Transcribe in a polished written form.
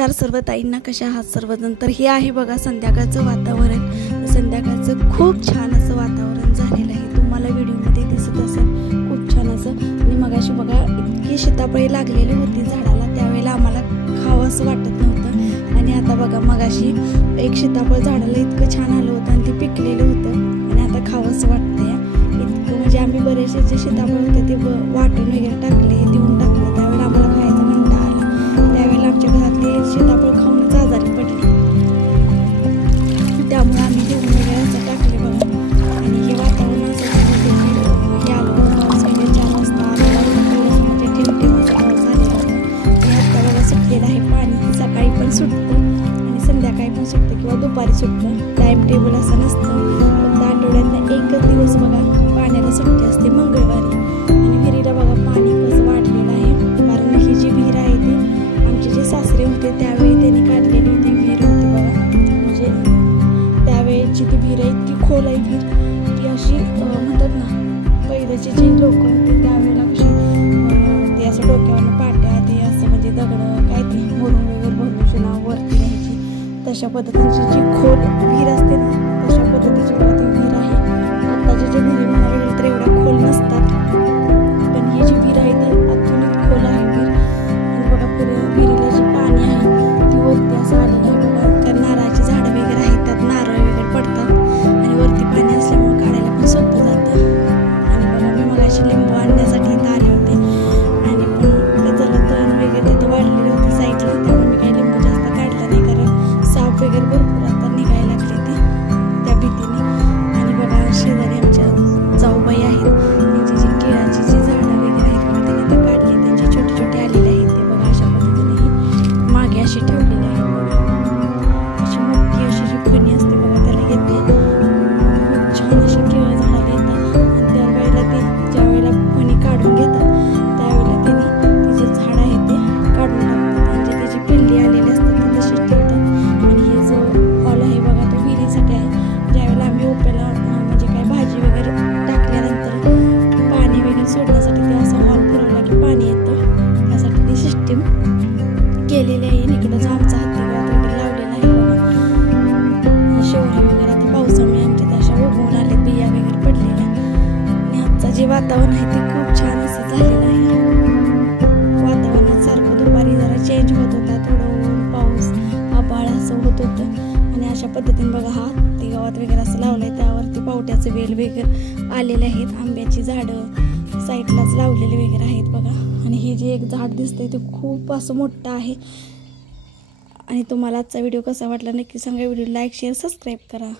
नमस्कार सर्व ताईंना, कशा आहात सर्वजण। तर हे आहे बघा संध्याकाळचं वातावरण। संध्याकाळचं खूप छान असं वातावरण झालेलं आहे, तुम्हाला व्हिडिओमध्ये दिसत असेल, खूप छान असं। आणि मगाशी बघा इतकी सीताफळे लागलेली होती झाडाला, त्यावेळेला आम्हाला खावं असं वाटत नव्हतं। आणि आता बघा मगाशी एक सीताफळ झाडाला इतकं छान आलं होतं आणि ते पिकलेलं होतं आणि आता खावं असं वाटतंय इतकं। म्हणजे आम्ही बरेचसे जे सीताफळ होते ते वाटून वगैरे टाकले, देऊन टाकले, त्यावेळेला आम्हाला खायचा कंटाळा आला। त्यावेळेला आमच्या घरातले सीताफळ खाऊनच आजारी पडले, त्यामुळे आम्ही देऊन वगैरे असं टाकले बघा। आणि हे वातावरण असं हे आलं पाऊस वगैरे 4 वाजता आलेला होता, म्हणजे ठिमठिमाचा पाऊस आलेला होता। आणि आता बघा सुटलेलं आहे पाणी, सकाळी पण सुटतं आणि संध्याकाळी पण सुटतं किंवा दुपारी सुटतं, टाईम टेबल असं नसतं। फक्त आठवड्यातनं एकच दिवस बघा पाण्याला सुट्टी असते, मंगळवारी। आणि विहिरीला बघा पाणी कसं वाढलेलं आहे, कारण ही जी विहीर आहे ती आमचे जे सासरे होते त्यावेळी त्यांनी काढलेली ती विहीर होती बघा। म्हणजे त्यावेळेची ती विहीर आहे, इतकी खोल आहे विहीर, ती अशी म्हणतात ना पहिल्याचे जे लोक होते त्यावेळेला कशी ते असं डोक्यावरनं पाट्या ते असं म्हणजे दगडं काय ते मोरून वगैरे भरून वरती राहायची, तशा पद्धतीची जी खोल विहीर असते ना तशा पद्धतीची ती विहीर आहे। आत्ताच्या ज्या विहिरी म्हणायला गेलं तर एवढ्या खोल नसतात, पण ही जी विहीर आहे ती अतुलित खोल आहे विहीर। आणि बघा विहिरीला जे पाणी आहे ती वरती असं आलेलं आहे बघा, कारण नारळाची झाडं वगैरे आहेत, त्यात नारळ वगैरे पडतात आणि वरती पाणी असल्यामुळे काढायला पण सोपं जातं। आणि बघा मी मगाशी लिंबू आणण्यासाठी इथं आले होते आणि पण जलतण वगैरे तिथं वाढलेले होते साईडला, त्यामुळे मी काही लिंबू जास्त काढला नाही, कारण साप वगैरे भरपूर आता निघायला लागले ते त्या भीतीने। आणि बघा शेजारी आमच्या जाऊबाई आहेत, त्यांची जी केळाची जी झाडं वगैरे आहेत बघा त्यांनी ते काढले, त्यांचे छोटे छोटे आलेले आहेत ते बघा अशा पद्धतीने मागे अशी ठेवलेली आहे बघा, अशी मोठी अशी जी फणी असते बघा त्याला येते, खूप छान अशी केळं झाडाला येतात। आणि त्यावेळेला ते ज्या वेळेला फणी काढून घेतात त्यावेळेला त्यांनी ते जे झाड आहे ते काढून टाकतात, म्हणजे त्याची पिल्ली आलेली असतात ते तशीच ठेवतात। आणि हे जो हॉल आहे बघा तो विहिरीसाठी आहे, ज्यावेळेला आम्ही ओप्याला म्हणजे काय भाजी वगैरे टाकल्यानंतर पाणी वगैरे सोडण्यासाठी ते असं हॉल फिरवला की पाणी येतं, त्यासाठी ती सिस्टीम केलेली आहे। इकडं जो आमचा हत्तीगावात वगैरे लावलेला आहे बघा, शेवळी वगैरे आता पावसामुळे आमच्या त्या अशा उगवून आले, बिया वगैरे पडलेल्या। आणि आजचं जे वातावरण आहे ते खूप छान असं झालेलं आहे। वातावरणात सारखं दुपारी जरा चेंज होत होता, थोडं ऊन पाऊस आभाळ असं होत होतं। आणि अशा पद्धतीने बघा हा हत्तीगावात वगैरे असं लावलं आहे, त्यावरती पावट्याचे वेल वगैरे आलेले आहेत, आंब्याची झाडं साईडलाच लावलेले वगैरे आहेत बघा। आणि हे जे एक झाड दिसतंय ते खूप असं मोठं आहे। आणि तुम्हाला आजचा व्हिडिओ कसा वाटला नक्की सांगा, व्हिडिओ लाईक शेअर सबस्क्राईब करा।